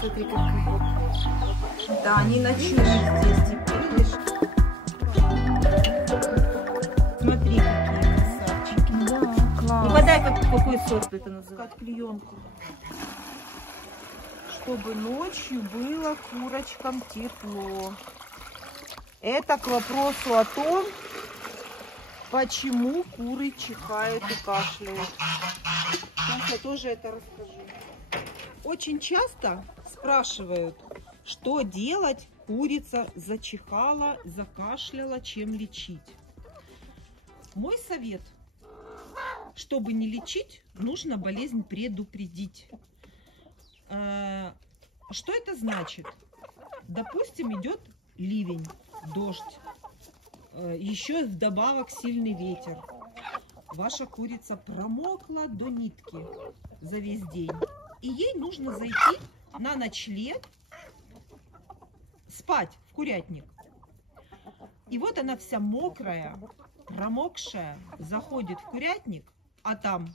Смотри, какая. Да, они ночуют здесь теперь, видишь? Смотри, какие красавчики. Да, класс. Угадай, какой сорт это называется? Клеенку. Чтобы ночью было курочкам тепло. Это к вопросу о том, почему куры чихают и кашляют. Сейчас я тоже это расскажу. Очень часто спрашивают, что делать, курица зачихала, закашляла, чем лечить. Мой совет: чтобы не лечить, нужно болезнь предупредить. Что это значит? Допустим, идет ливень, дождь, еще вдобавок сильный ветер. Ваша курица промокла до нитки за весь день, и ей нужно зайти на ночлег, спать в курятник. И вот она вся мокрая, промокшая, заходит в курятник, а там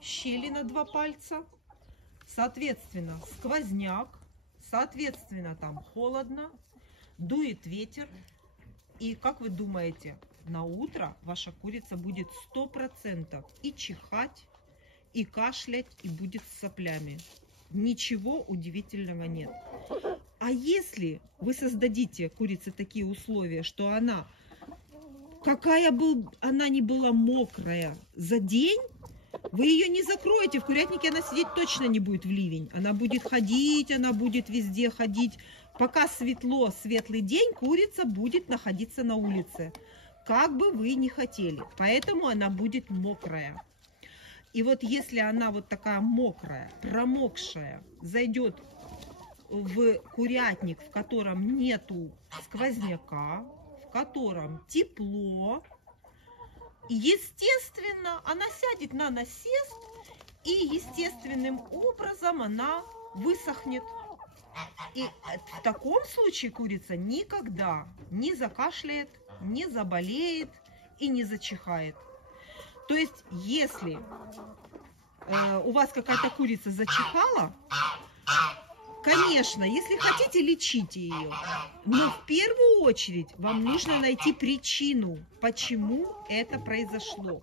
щели на 2 пальца, соответственно, сквозняк, соответственно, там холодно, дует ветер. И как вы думаете, на утро ваша курица будет 100% и чихать, и кашлять, и будет с соплями. Ничего удивительного нет. А если вы создадите курице такие условия, что она, какая бы она ни была мокрая за день, вы ее не закроете, в курятнике она сидеть точно не будет в ливень. Она будет ходить, она будет везде ходить. Пока светло, светлый день, курица будет находиться на улице, как бы вы ни хотели. Поэтому она будет мокрая. И вот если она вот такая мокрая, промокшая, зайдет в курятник, в котором нету сквозняка, в котором тепло, естественно, она сядет на насест, и естественным образом она высохнет. И в таком случае курица никогда не закашляет, не заболеет и не зачихает. То есть, если у вас какая-то курица зачихала, конечно, если хотите, лечите ее. Но в первую очередь вам нужно найти причину, почему это произошло.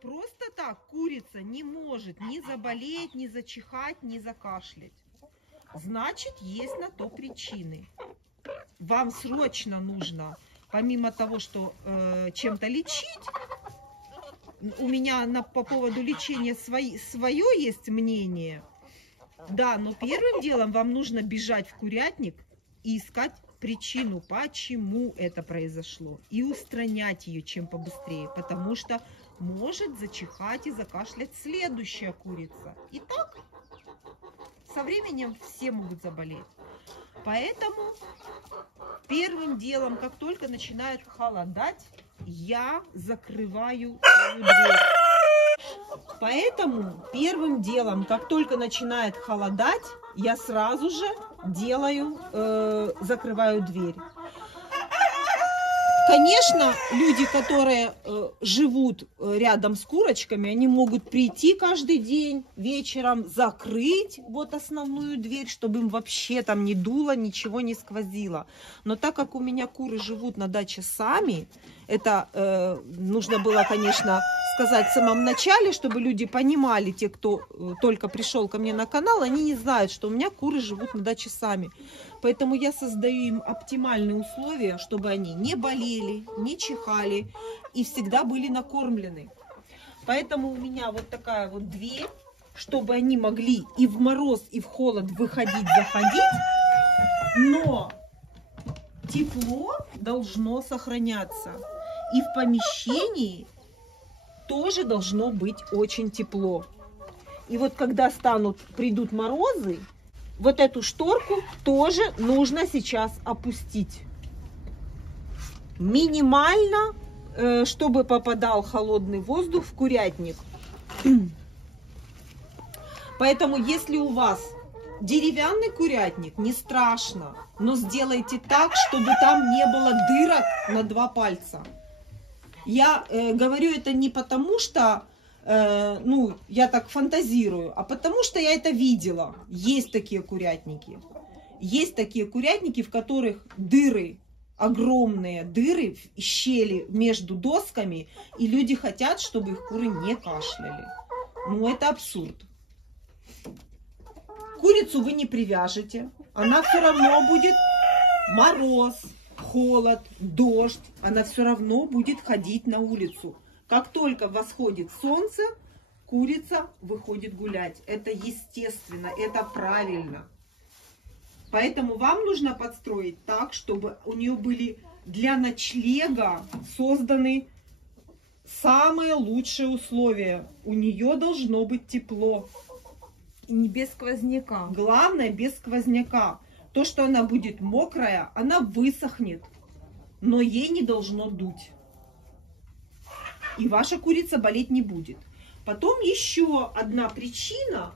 Просто так курица не может ни заболеть, ни зачихать, ни закашлять. Значит, есть на то причины. Вам срочно нужно, помимо того, что чем-то лечить, у меня по поводу лечения свое есть мнение. Да, но первым делом вам нужно бежать в курятник и искать причину, почему это произошло. И устранять ее чем побыстрее, потому что может зачихать и закашлять следующая курица. И так со временем все могут заболеть. Поэтому первым делом, как только начинает холодать, я закрываю свою дверь. Поэтому первым делом, как только начинает холодать, я сразу же закрываю дверь. Конечно, люди, которые живут рядом с курочками, они могут прийти каждый день вечером, закрыть вот основную дверь, чтобы им вообще там не дуло, ничего не сквозило. Но так как у меня куры живут на даче сами, это нужно было, конечно, сказать в самом начале, чтобы люди понимали, те, кто только пришел ко мне на канал, они не знают, что у меня куры живут на даче сами. Поэтому я создаю им оптимальные условия, чтобы они не болели, не чихали и всегда были накормлены. Поэтому у меня вот такая вот дверь, чтобы они могли и в мороз, и в холод выходить, заходить, но тепло должно сохраняться. И в помещении тоже должно быть очень тепло. И вот когда придут морозы, вот эту шторку тоже нужно сейчас опустить. Минимально, чтобы попадал холодный воздух в курятник. Поэтому, если у вас деревянный курятник, не страшно, но сделайте так, чтобы там не было дырок на 2 пальца. Я говорю это не потому, что ну, я так фантазирую, а потому что я это видела. Есть такие курятники. Есть такие курятники, в которых дыры, огромные дыры, щели между досками, и люди хотят, чтобы их куры не кашляли. Ну, это абсурд. Курицу вы не привяжете, она все равно будет мороз, холод, дождь, она все равно будет ходить на улицу. Как только восходит солнце, курица выходит гулять. Это естественно, это правильно. Поэтому вам нужно подстроить так, чтобы у нее были для ночлега созданы самые лучшие условия. У нее должно быть тепло. И не без сквозняка. Главное, без сквозняка. То, что она будет мокрая, она высохнет, но ей не должно дуть. И ваша курица болеть не будет. Потом еще одна причина,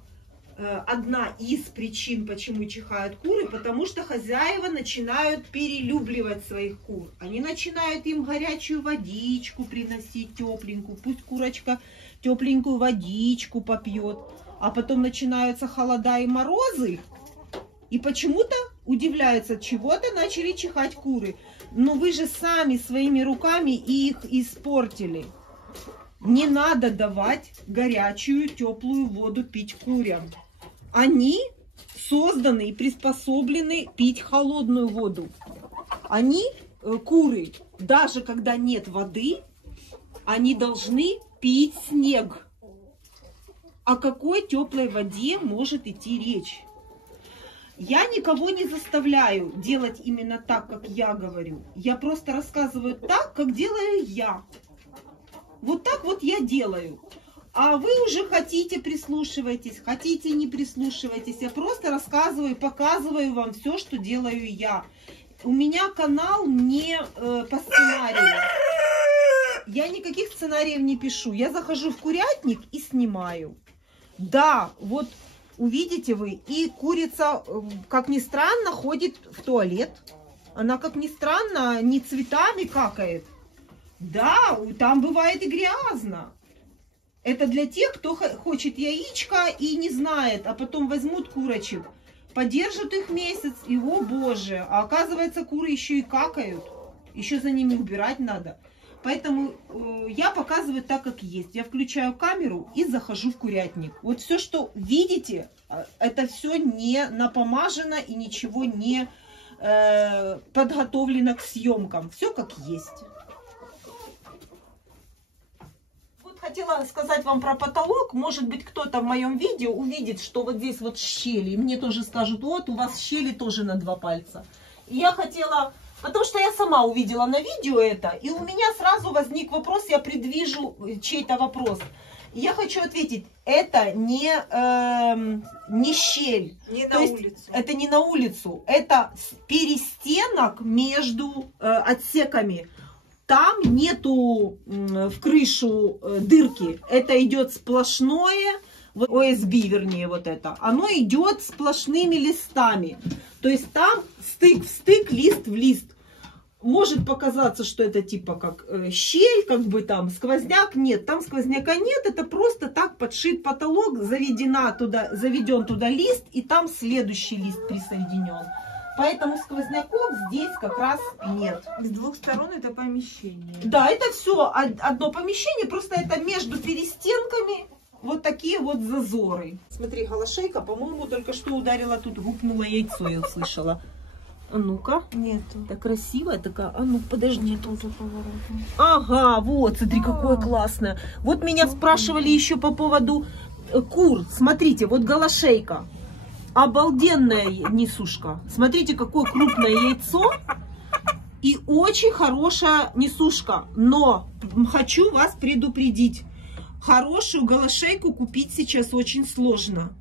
одна из причин, почему чихают куры, потому что хозяева начинают перелюбливать своих кур. Они начинают им горячую водичку приносить, тепленькую. Пусть курочка тепленькую водичку попьет. А потом начинаются холода и морозы. И почему-то удивляются, чего-то начали чихать куры. Но вы же сами своими руками их испортили. Не надо давать горячую, теплую воду пить курям. Они созданы и приспособлены пить холодную воду. Они, куры, даже когда нет воды, они должны пить снег. О какой теплой воде может идти речь? Я никого не заставляю делать именно так, как я говорю. Я просто рассказываю так, как делаю я. Вот так вот я делаю. А вы уже хотите, прислушивайтесь, хотите, не прислушивайтесь. Я просто рассказываю, показываю вам все, что делаю я. У меня канал не по сценарию. Я никаких сценариев не пишу. Я захожу в курятник и снимаю. Да, вот увидите вы, и курица, как ни странно, ходит в туалет. Она, как ни странно, не цветами какает. Да, там бывает и грязно. Это для тех, кто хочет яичко и не знает, а потом возьмут курочек, подержат их месяц, и, о боже, а оказывается, куры еще и какают, еще за ними убирать надо. Поэтому я показываю так, как есть. Я включаю камеру и захожу в курятник. Вот все, что видите, это все не напомажено и ничего не подготовлено к съемкам. Все как есть. Хотела сказать вам про потолок. Может быть, кто-то в моем видео увидит, что вот здесь вот щели. И мне тоже скажут, вот у вас щели тоже на 2 пальца. И я хотела, потому что я сама увидела на видео это, и у меня сразу возник вопрос, я предвижу чей-то вопрос. И я хочу ответить, это не щель. Не на улицу. Это не на улицу, это перестенок между отсеками. Там нету в крышу дырки. Это идет сплошное, ОСБ, вернее, вот это. Оно идет сплошными листами. То есть там стык в стык, лист в лист. Может показаться, что это типа как щель, как бы там сквозняк. Нет, там сквозняка нет. Это просто так подшит потолок, заведен туда лист, и там следующий лист присоединен. Поэтому сквозняков здесь как раз нет. С 2 сторон это помещение. Да, это все одно помещение, просто это между перестенками вот такие вот зазоры. Смотри, голошейка, по-моему, только что ударила тут, гукнуло яйцо, я услышала. А ну-ка. Нету. Так красивая такая. А ну, подожди. Тоже поворотом. Ага, вот, смотри, какое классное. Вот меня спрашивали еще по поводу кур. Смотрите, вот голошейка. Обалденная несушка. Смотрите, какое крупное яйцо. И очень хорошая несушка. Но хочу вас предупредить. Хорошую голошейку купить сейчас очень сложно.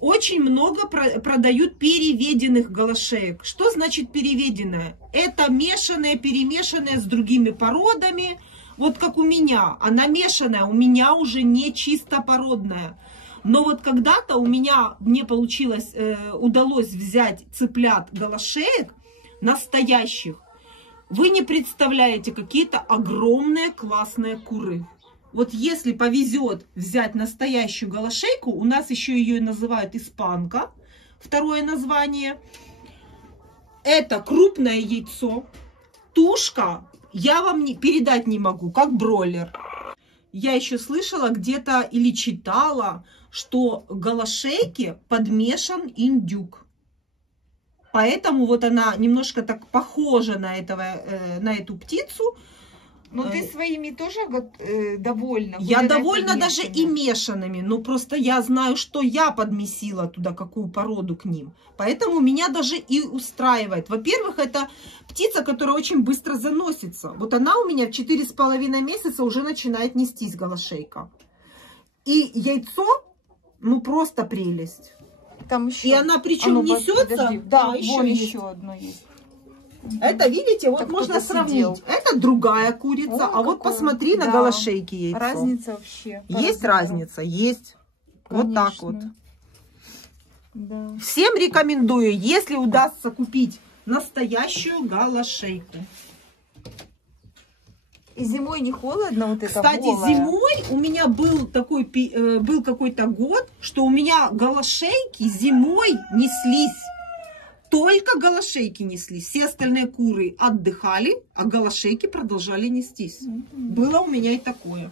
Очень много продают переведенных голошеек. Что значит переведенная? Это мешанная, перемешанная с другими породами. Вот как у меня. Она мешанная, у меня уже не чисто породная. Но вот когда-то мне получилось, удалось взять цыплят голошеек настоящих. Вы не представляете, какие-то огромные классные куры. вот если повезет взять настоящую голошейку, у нас еще ее называют испанка, второе название. Это крупное яйцо, тушка, я вам передать не могу, как бройлер. Я еще слышала где-то или читала, что к голошейке подмешан индюк. Поэтому вот она немножко так похожа на эту птицу. Но ты своими тоже довольна? Я довольна даже и мешанными. Но просто я знаю, что я подмесила туда, какую породу к ним. Поэтому меня даже и устраивает. Во-первых, это птица, которая очень быстро заносится. Вот она у меня в 4,5 месяца уже начинает нестись, голошейка. И яйцо, ну просто прелесть. Там еще. И она причем несется. Подожди, да, еще одно есть. Это, видите, вот так можно сравнить. сидел. Это другая курица, а вот посмотри на голошейке яйцо. Разница вообще. Есть разница, есть. Конечно. Вот так вот. Да. Всем рекомендую, если удастся купить настоящую голошейку. И зимой не холодно вот это? Кстати, голая? зимой у меня был какой-то год, что у меня голошейки зимой неслись. Только голошейки неслись. Все остальные куры отдыхали, а голошейки продолжали нестись. Было у меня и такое.